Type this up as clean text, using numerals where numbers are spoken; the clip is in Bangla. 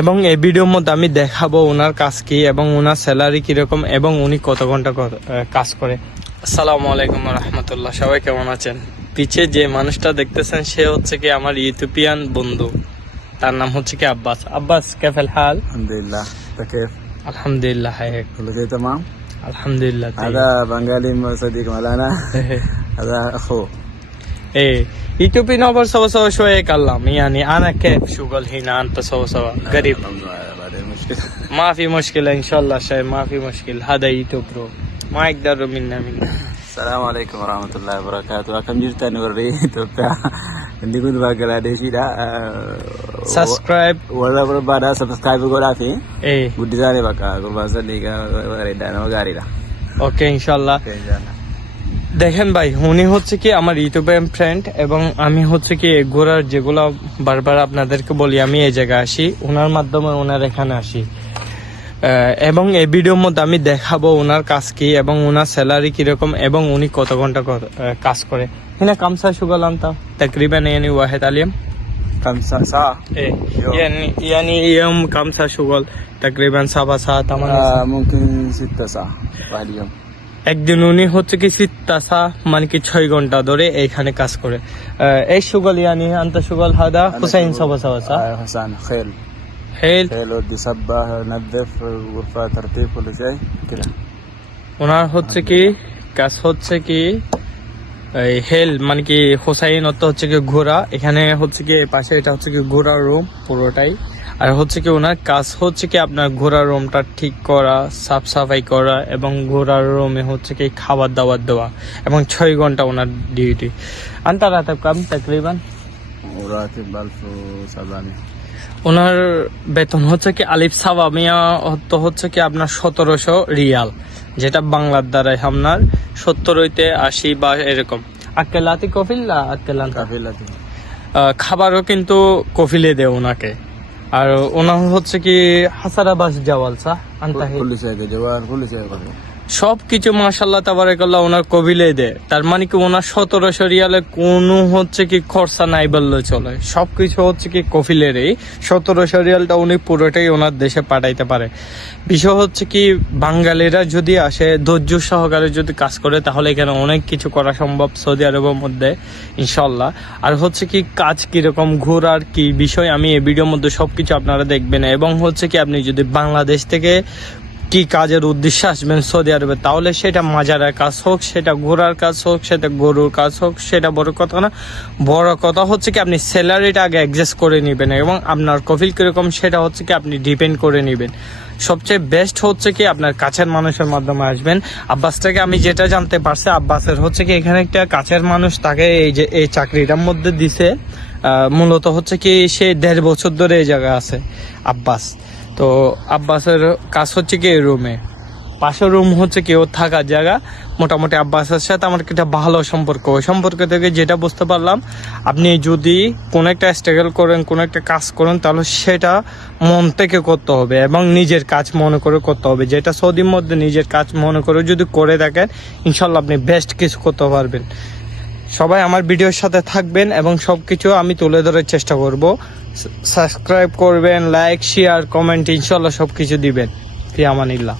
এবং এই ভিডিওর মধ্যে আমি দেখাবো ওনার কাজ কি এবং ওনার স্যালারি কিরকম এবং উনি কত ঘন্টা কাজ করে। আসসালামু আলাইকুম রহমতুল্লাহ, সবাই কেমন আছেন? পিছে যে মানুষটা দেখতেছেন সে হচ্ছে কি আমার ইউটিউবিয়ান বন্ধু, তার নাম হচ্ছে কি আব্বাস। আব্বাস কেফল হাল? আলহামদুলিল্লাহ। كيف؟ আলহামদুলিল্লাহ হাইক। كل شيء تمام؟ আলহামদুলিল্লাহ। هذا بنغالي صديق مولانا. هذا اخوه. ايه يوتيوبي نوبر سوا سوا شوية كلام، يعني انا كيف شغل هنا انت سوا سوا قريب. بعدين مشكلة. ما في مشكلة ان شاء الله، شيء ما في مشكلة. هذا يوتيوب برو ما يقدروا منا. السلام عليكم ورحمة الله وبركاته. كم جرت نوري توبيا عندي كنت بنغلاديش ده. سبسكرايب ولا بعد سبسكرايب ولا في ايه بدي زاني بقى قول بس ديك غريدا انا غاري ده. ওকে ইনশাআল্লাহ। দেখেন ভাই, উনি হচ্ছে কি আমার ইউটিউবের ফ্রেন্ড এবং আমি হচ্ছে কি ঘোরার যেগুলো বারবার আপনাদেরকে বলি আমি এই জায়গায় আসি, ওনার মাধ্যমে ওনার এখানে আসি এবং এই ভিডিওর মধ্যে আমি দেখাবো ওনার কাজ কি এবং ওনার স্যালারি কিরকম এবং উনি কত ঘন্টা কাজ করে। هنا كم ساعة شغل أنت تقريبا يعني واحد اليوم؟ كم ساعة؟ إيه يعني يوم كم ساعة شغل تقريبا 7 ساعات 8 ساعات ممكن 6 ساعة واحد يوم. একদিন উনি হচ্ছে কি 6 ساعة মানে কি 6 ঘন্টা ধরে এইখানে কাজ করে। এই شغل يعني أنت شغل هذا حسين سوا سوا صح؟ حسين خيل خيل ودي سباح نظف غرفة ترتيب كل شيء كده. ওনার হচ্ছে কি কাজ হচ্ছে কি হেল মানে কি হোসাইন অর্থ হচ্ছে কি ঘোড়া, এখানে হচ্ছে কি পাশে এটা হচ্ছে কি ঘোড়ার রুম পুরোটাই। আর হচ্ছে কি ওনার কাজ হচ্ছে কি আপনার ঘোড়ার রুমটা ঠিক করা, সাফ সাফাই করা এবং ঘোড়ার রুমে হচ্ছে কি খাবার দাবার দেওয়া এবং 6 ঘন্টা ওনার ডিউটি। আন্তা রাতাব কাম তাকরিবান وراتب 1700. ওনার বেতন হচ্ছে কি আলিফ সাবামিয়া অর্থ হচ্ছে কি আপনার 1700 রিয়াল, যেটা বাংলার দ্বারাই আপনার 70 হইতে 80 বা এরকম। আকেলাতি কফিল না আকেলান কাফিলাতি খাবারও কিন্তু কফিলে দেয় ওনাকে। আর ওনার হচ্ছে কি হাসারাবাস জাওয়ালসা আন্তাহি كل شيء جوار كل شيء قدر. সব কিছু মাশাআল্লাহ তাবারাকাল্লাহ ওনার কবিলে দেয়। তার মানে কি ওনার 1700 রিয়ালে কোনো হচ্ছে কি খরচা নাই বললে চলে, সবকিছু হচ্ছে কি কফিলেরই। 1700 রিয়ালটা উনি পুরোটাই ওনার দেশে পাঠাইতে পারে। বিষয় হচ্ছে কি বাঙালিরা যদি আসে ধৈর্য সহকারে যদি কাজ করে তাহলে এখানে অনেক কিছু করা সম্ভব সৌদি আরবের মধ্যে ইনশাল্লাহ। আর হচ্ছে কি কাজ কিরকম ঘোরার কি বিষয় আমি এই ভিডিওর মধ্যে সবকিছু আপনারা দেখবেন এবং হচ্ছে কি আপনি যদি বাংলাদেশ থেকে কি কাজের উদ্দেশ্যে আসবেন সৌদি আরবে তাহলে সেটা মাজারের কাজ হোক, সেটা ঘোড়ার কাজ হোক, সেটা গরুর কাজ হোক, সেটা বড় কথা না। বড় কথা হচ্ছে কি আপনি স্যালারিটা আগে অ্যাডজাস্ট করে নেবেন এবং আপনার কফিল কিরকম সেটা হচ্ছে কি আপনি ডিপেন্ড করে নেবেন। সবচেয়ে বেস্ট হচ্ছে কি আপনার কাছের মানুষের মাধ্যমে আসবেন। আব্বাসটাকে আমি যেটা জানতে পারছি আব্বাসের হচ্ছে কি এখানে একটা কাছের মানুষ তাকে এই যে এই চাকরিটার মধ্যে দিছে, মূলত হচ্ছে কি সে 1.5 বছর ধরে এই জায়গায় আছে আব্বাস। তো আব্বাসের কাজ হচ্ছে কি রুমে, পাশের রুম হচ্ছে কি ওর থাকার জায়গা। মোটামুটি আব্বাসের সাথে আমার একটা ভালো সম্পর্ক, ওই সম্পর্ক থেকে যেটা বুঝতে পারলাম আপনি যদি কোনো একটা স্ট্রাগল করেন, কোনো একটা কাজ করেন তাহলে সেটা মন থেকে করতে হবে এবং নিজের কাজ মনে করে করতে হবে। যেটা সৌদির মধ্যে নিজের কাজ মনে করে যদি করে থাকেন ইনশাল্লাহ আপনি বেস্ট কিছু করতে পারবেন। সবাই আমার ভিডিওর সাথে থাকবেন এবং সবকিছু আমি তুলে ধরার চেষ্টা করব। সাবস্ক্রাইব করবেন, লাইক শেয়ার কমেন্ট ইনশাল্লাহ সবকিছু দিবেন। ফি আমানিল্লাহ।